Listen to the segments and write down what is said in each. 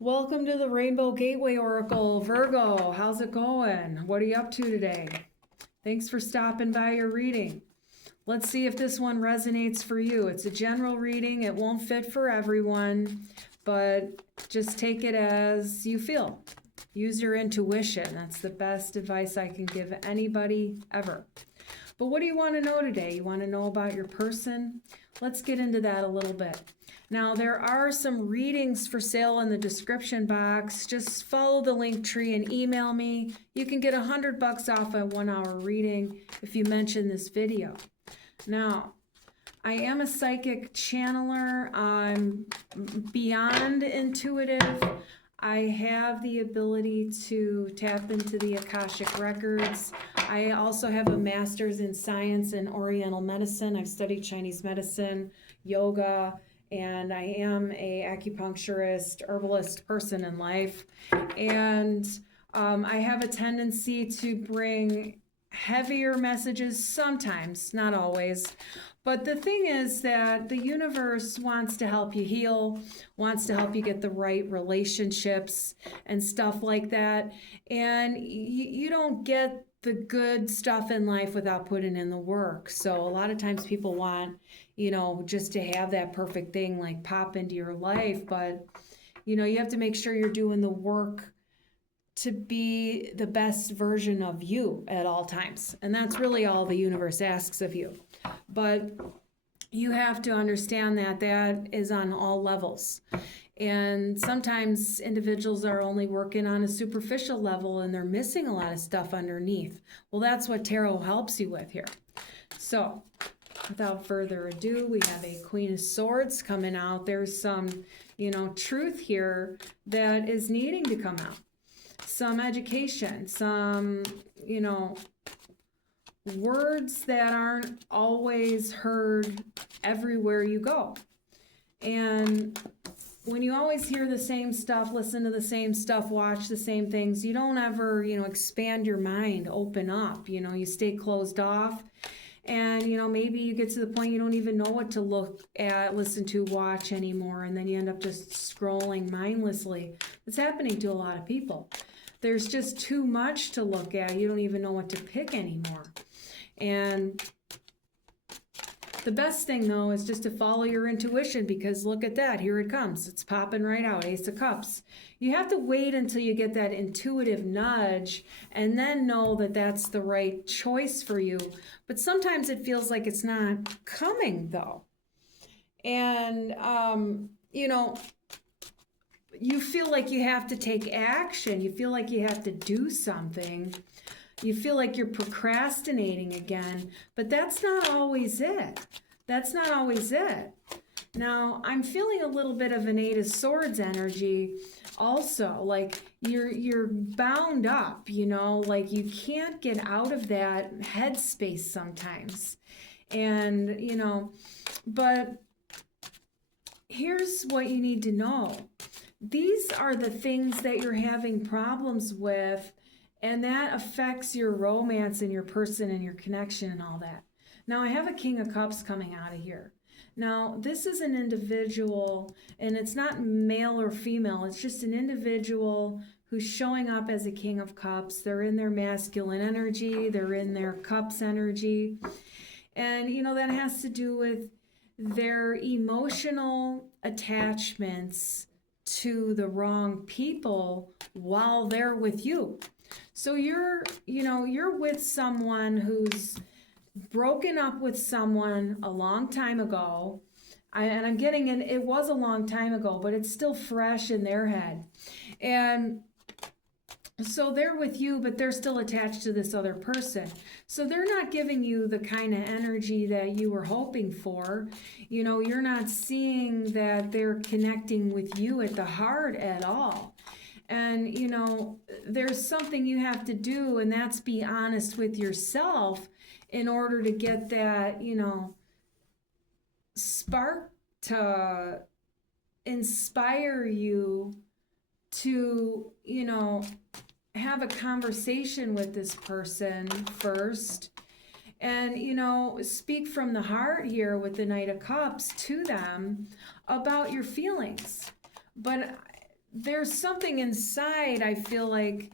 Welcome to the Rainbow Gateway Oracle. Virgo, how's it going? What are you up to today? Thanks for stopping by your reading. Let's see if this one resonates for you. It's a general reading. It won't fit for everyone, but just take it as you feel. Use your intuition. That's the best advice I can give anybody ever. But what do you want to know today? You want to know about your person? Let's get into that a little bit. Now, there are some readings for sale in the description box. Just follow the link tree and email me. You can get $100 off a 1-hour reading if you mention this video. Now, I am a psychic channeler. I'm beyond intuitive. I have the ability to tap into the Akashic records. I also have a master's in science and Oriental medicine. I've studied Chinese medicine, yoga, and I am a acupuncturist, herbalist person in life. And I have a tendency to bring heavier messages sometimes, not always. But the thing is that the universe wants to help you heal, wants to help you get the right relationships and stuff like that. And you don't get the good stuff in life without putting in the work. So a lot of times people want, just to have that perfect thing like pop into your life. But, you have to make sure you're doing the work to be the best version of you at all times. And that's really all the universe asks of you. But you have to understand that that is on all levels. And sometimes individuals are only working on a superficial level and they're missing a lot of stuff underneath. Well, that's what tarot helps you with here. So without further ado, we have a Queen of Swords coming out. There's some, truth here that is needing to come out. Some education, some, words that aren't always heard everywhere you go. And when you always hear the same stuff, listen to the same stuff, watch the same things, you don't ever, expand your mind, open up, you stay closed off. And, maybe you get to the point you don't even know what to look at, listen to, watch anymore. And then you end up just scrolling mindlessly. It's happening to a lot of people. There's just too much to look at. You don't even know what to pick anymore. And the best thing, though, is just to follow your intuition, because look at that. Here it comes. It's popping right out. Ace of Cups. You have to wait until you get that intuitive nudge and then know that that's the right choice for you. But sometimes it feels like it's not coming, though. And, you feel like you have to take action. You feel like you have to do something. You feel like you're procrastinating again, but that's not always it. That's not always it. Now, I'm feeling a little bit of an 8 of Swords energy also, like you're bound up, like you can't get out of that headspace sometimes. And, but here's what you need to know. These are the things that you're having problems with, and that affects your romance and your person and your connection and all that. Now, I have a King of Cups coming out of here. Now, this is an individual, and it's not male or female. It's just an individual who's showing up as a King of Cups. They're in their masculine energy. They're in their Cups energy. And, that has to do with their emotional attachments to the wrong people while they're with you. So you're with someone who's broken up with someone a long time ago. And I'm getting in, it was a long time ago, but it's still fresh in their head. And so they're with you, but they're still attached to this other person. So they're not giving you the kind of energy that you were hoping for. You're not seeing that they're connecting with you at the heart at all. And, there's something you have to do, and that's be honest with yourself in order to get that, spark to inspire you to, have a conversation with this person first and, speak from the heart here with the Knight of Cups to them about your feelings. But there's something inside, I feel like,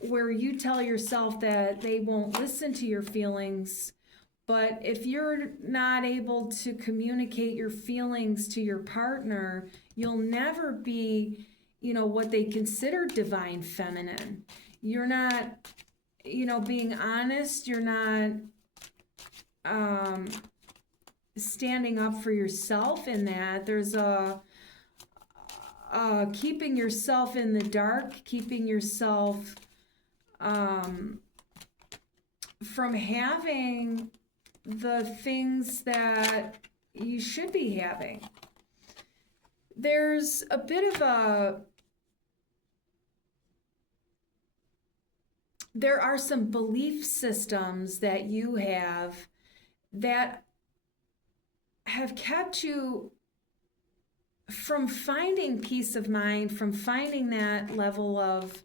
where you tell yourself that they won't listen to your feelings. But if you're not able to communicate your feelings to your partner, you'll never be, what they consider divine feminine. You're not, being honest. You're not standing up for yourself in that. There's a keeping yourself in the dark, keeping yourself from having the things that you should be having. There's a bit of there are some belief systems that you have that have kept you from finding peace of mind, from finding that level of,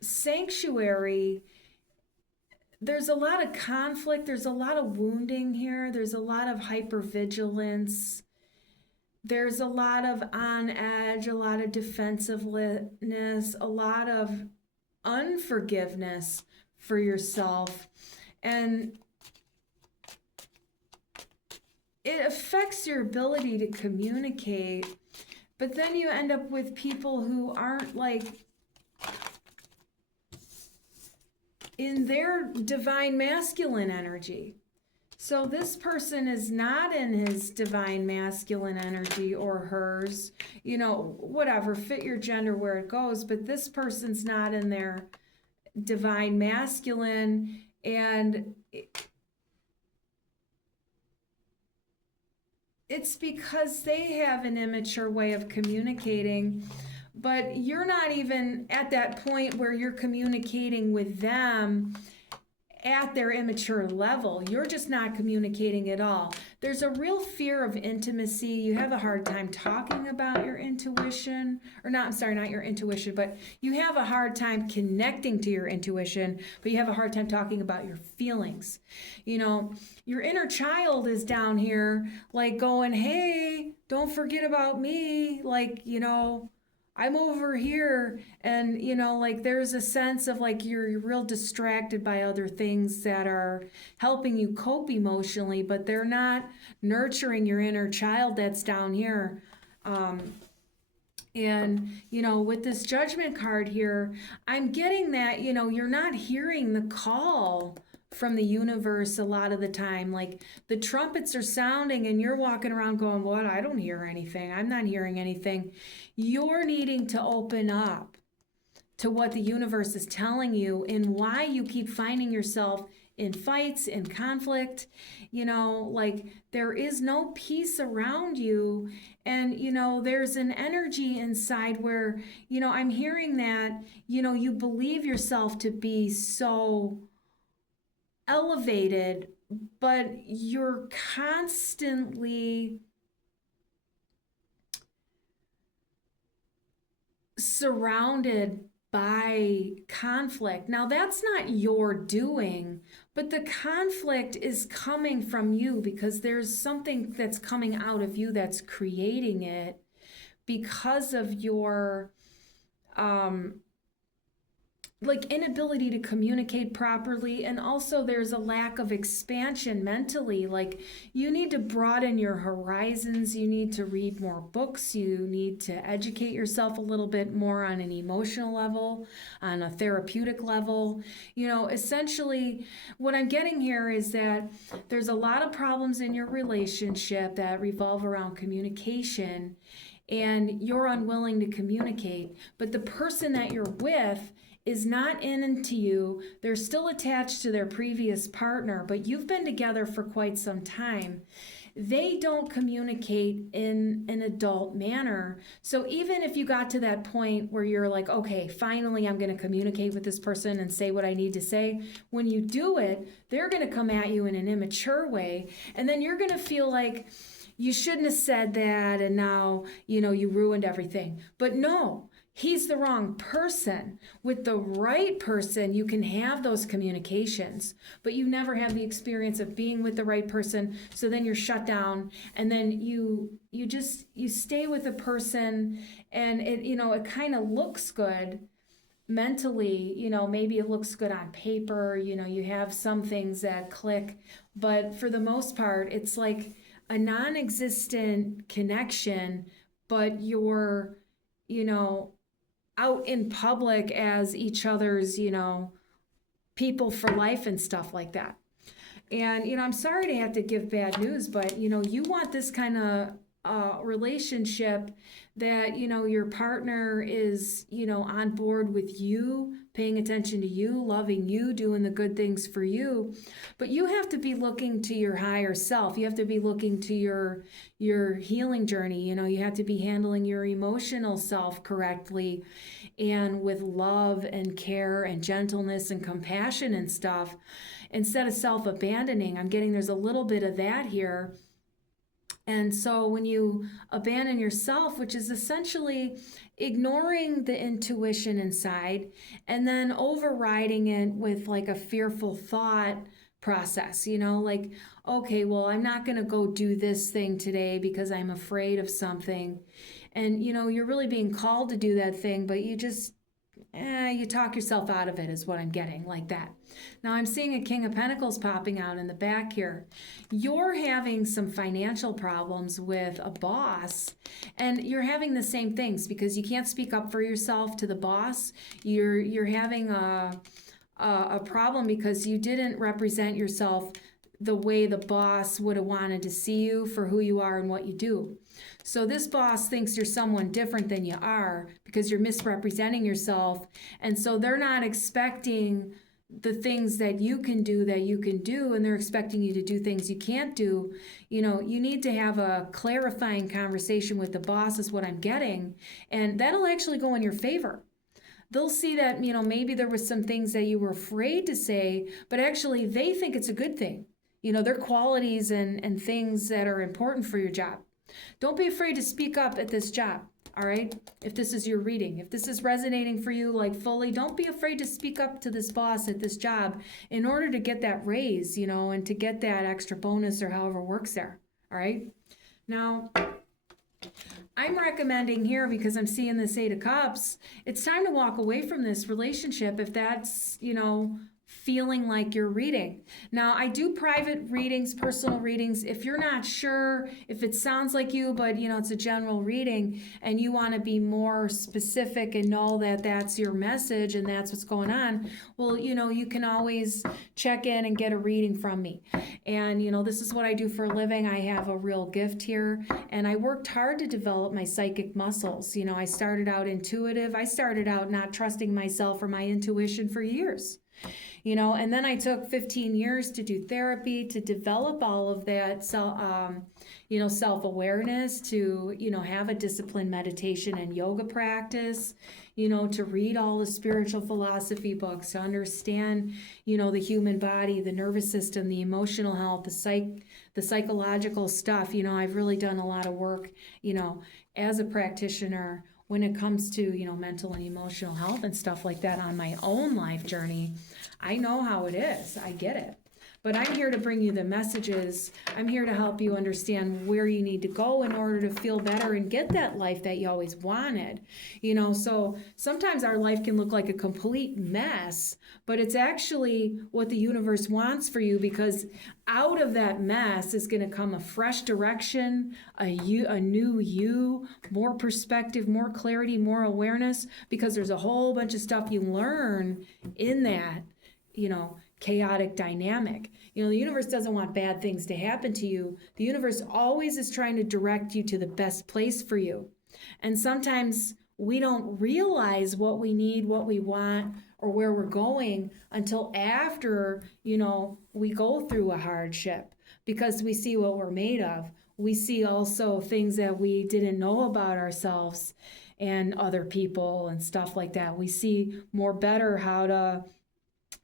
sanctuary. There's a lot of conflict. There's a lot of wounding here. There's a lot of hypervigilance. There's a lot of on edge, a lot of defensiveness, a lot of unforgiveness for yourself. And it affects your ability to communicate. But then you end up with people who aren't in their divine masculine energy. So this person is not in his divine masculine energy or hers, whatever, fit your gender where it goes, but this person's not in their divine masculine, and it's because they have an immature way of communicating. But you're not even at that point where you're communicating with them at their immature level. You're just not communicating at all. There's a real fear of intimacy. You have a hard time talking about your intuition, or not, I'm sorry, not your intuition, but you have a hard time connecting to your intuition, but you have a hard time talking about your feelings. Your inner child is down here going, hey, don't forget about me. I'm over here, and there's a sense of you're real distracted by other things that are helping you cope emotionally, but they're not nurturing your inner child that's down here. With this Judgment card here, I'm getting that you're not hearing the call from the universe a lot of the time. The trumpets are sounding and you're walking around going, what? I don't hear anything. I'm not hearing anything. You're needing to open up to what the universe is telling you and why you keep finding yourself in fights, in conflict. There is no peace around you. And, there's an energy inside where, I'm hearing that, you believe yourself to be so elevated, but you're constantly surrounded by conflict. Now, that's not your doing, but the conflict is coming from you because there's something that's coming out of you that's creating it because of your inability to communicate properly. And also there's a lack of expansion mentally. You need to broaden your horizons. You need to read more books. You need to educate yourself a little bit more on an emotional level, on a therapeutic level. Essentially what I'm getting here is that there's a lot of problems in your relationship that revolve around communication, and you're unwilling to communicate. But the person that you're with is not into you. They're still attached to their previous partner, but you've been together for quite some time. They don't communicate in an adult manner. So even if you got to that point where you're like, okay, finally I'm going to communicate with this person and say what I need to say, when you do it, they're going to come at you in an immature way. And then you're going to feel like you shouldn't have said that, and now, you ruined everything. But no, he's the wrong person. With the right person, you can have those communications, but you never have the experience of being with the right person. So then you're shut down, and then you stay with a person, and it kind of looks good mentally, maybe it looks good on paper, you have some things that click, but for the most part, it's like a non-existent connection, but you're, out in public as each other's, people for life and stuff like that. And, I'm sorry to have to give bad news, but, you want this kind of relationship that, your partner is, on board with you, paying attention to you, loving you, doing the good things for you. But you have to be looking to your higher self. You have to be looking to your healing journey. You have to be handling your emotional self correctly and with love and care and gentleness and compassion and stuff, instead of self-abandoning. I'm getting there's a little bit of that here. And so when you abandon yourself, which is essentially ignoring the intuition inside and then overriding it with like a fearful thought process, like, okay, well, I'm not going to go do this thing today because I'm afraid of something. And, you're really being called to do that thing, but you just, you talk yourself out of it is what I'm getting, like that. Now I'm seeing a King of Pentacles popping out in the back here. You're having some financial problems with a boss, and you're having the same things because you can't speak up for yourself to the boss. You're having a problem because you didn't represent yourself the way the boss would have wanted to see you for who you are and what you do. So this boss thinks you're someone different than you are because you're misrepresenting yourself. And so they're not expecting the things that you can do, and they're expecting you to do things you can't do. You need to have a clarifying conversation with the boss is what I'm getting. And that'll actually go in your favor. They'll see that, maybe there was some things that you were afraid to say, but actually they think it's a good thing. Their qualities and things that are important for your job. Don't be afraid to speak up at this job, all right? If this is your reading, if this is resonating for you like fully, don't be afraid to speak up to this boss at this job in order to get that raise, and to get that extra bonus or however works there, all right? Now, I'm recommending here, because I'm seeing this Eight of Cups, it's time to walk away from this relationship if that's, feeling like you're reading. Now, I do private readings, personal readings. If you're not sure if it sounds like you, but it's a general reading and you want to be more specific and know that that's your message and that's what's going on, well, you can always check in and get a reading from me. And, this is what I do for a living. I have a real gift here, and I worked hard to develop my psychic muscles. I started out intuitive. I started out not trusting myself or my intuition for years. And then I took 15 years to do therapy, to develop all of that self-awareness, to, have a disciplined meditation and yoga practice, to read all the spiritual philosophy books, to understand, the human body, the nervous system, the emotional health, the psychological stuff. I've really done a lot of work, as a practitioner when it comes to, mental and emotional health and stuff like that on my own life journey. I know how it is. I get it. But I'm here to bring you the messages. I'm here to help you understand where you need to go in order to feel better and get that life that you always wanted. So sometimes our life can look like a complete mess, but it's actually what the universe wants for you, because out of that mess is going to come a fresh direction, a new you, more perspective, more clarity, more awareness, because there's a whole bunch of stuff you learn in that, chaotic dynamic. The universe doesn't want bad things to happen to you. The universe always is trying to direct you to the best place for you. And sometimes we don't realize what we need, what we want, or where we're going until after, we go through a hardship, because we see what we're made of. We see also things that we didn't know about ourselves and other people and stuff like that. We see more better how to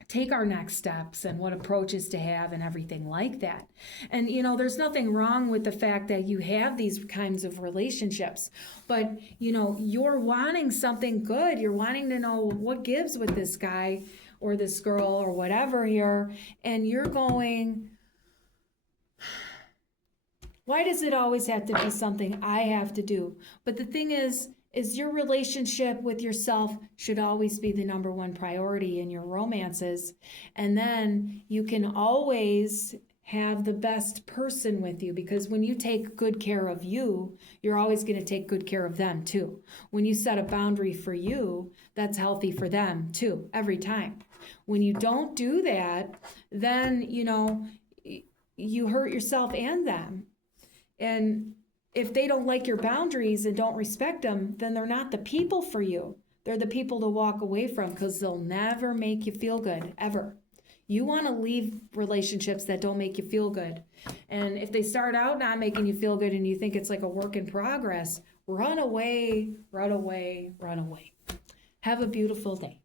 take our next steps and what approaches to have and everything like that. And there's nothing wrong with the fact that you have these kinds of relationships, but you're wanting something good. You're wanting to know what gives with this guy or this girl or whatever here, and you're going, why does it always have to be something I have to do? But the thing is your relationship with yourself should always be the number one priority in your romances. And then you can always have the best person with you, because when you take good care of you, you're always going to take good care of them too. When you set a boundary for you, that's healthy for them too, every time. When you don't do that, then, you hurt yourself and them. And if they don't like your boundaries and don't respect them, then they're not the people for you. They're the people to walk away from, because they'll never make you feel good, ever. You want to leave relationships that don't make you feel good. And if they start out not making you feel good and you think it's like a work in progress, run away, run away, run away. Have a beautiful day.